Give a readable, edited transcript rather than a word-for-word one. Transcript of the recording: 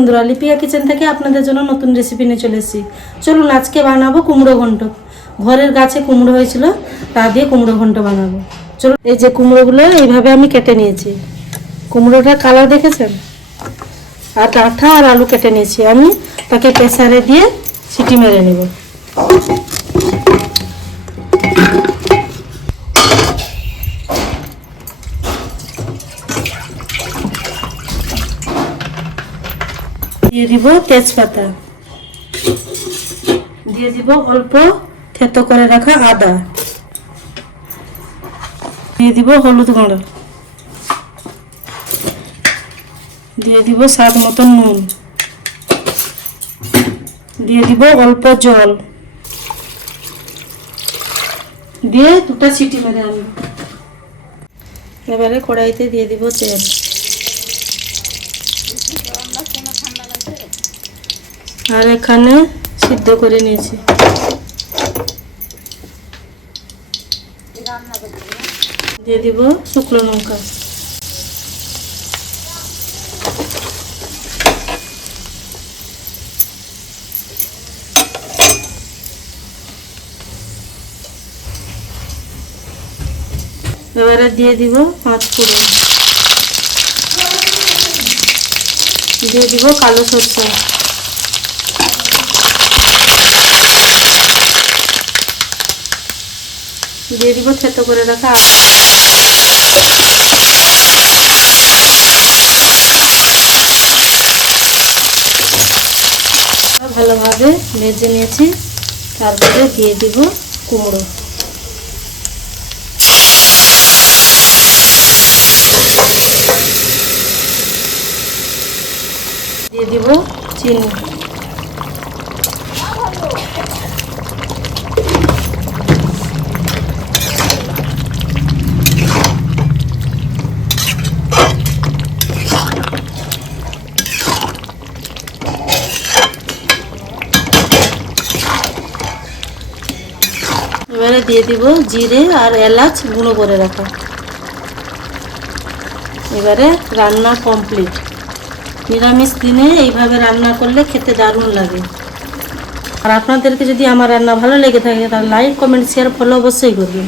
বন্ধুরা, লিপিকা কিচেন থেকে আপনাদের জন্য নতুন রেসিপি নিয়ে চলে এসেছি। চলুন আজকে বানাবো কুমড়ো ঘন্ট। ঘরের গাছে কুমড়ো হয়েছিল, তা দিয়ে কুমড়ো ঘন্ট বানাবো। চলুন, এই যে কুমড়োগুলো এইভাবে আমি কেটে নিয়েছি। কুমড়োটা কালার দেখেছেন, আর ডাঁটা আর আলু কেটে নিয়েছি। আমি তাকে প্রেসারে দিয়ে সিটি মেরে নেব। দিয়ে দিব তেজপাতা, দিয়ে দিব অল্প থেতো করে রাখা আদা, দিয়ে দিব হলুদ গুঁড়ো, দিয়ে দিব স্বাদ মতো নুন, দিয়ে দিব অল্প জল, দিয়ে দুটো সিটি মেরে আনব। এবারে কড়াইতে দিয়ে দিব তেল, আর এখানে সিদ্ধ করে নিয়েছি। দিয়ে দিব শুকনো লঙ্কা, এবারে দিয়ে দিব 5 ফোড়ন, দিয়ে দিব কালো সরষে, দিয়ে দিব থেতো করে রাখা ভালোভাবে ভেজে নিয়েছি। তারপরে দিয়ে দিব কুমড়ো, দিয়ে দিব চিনি, এবারে দিয়ে দিব জিরে আর এলাচ গুঁড়ো করে রাখা। এবারে রান্না কমপ্লিট। নিরামিষ দিনে এইভাবে রান্না করলে খেতে দারুণ লাগে। আর আপনাদেরকে যদি আমার রান্না ভালো লেগে থাকে তাহলে লাইক, কমেন্ট, শেয়ার, ফলো অবশ্যই করবেন।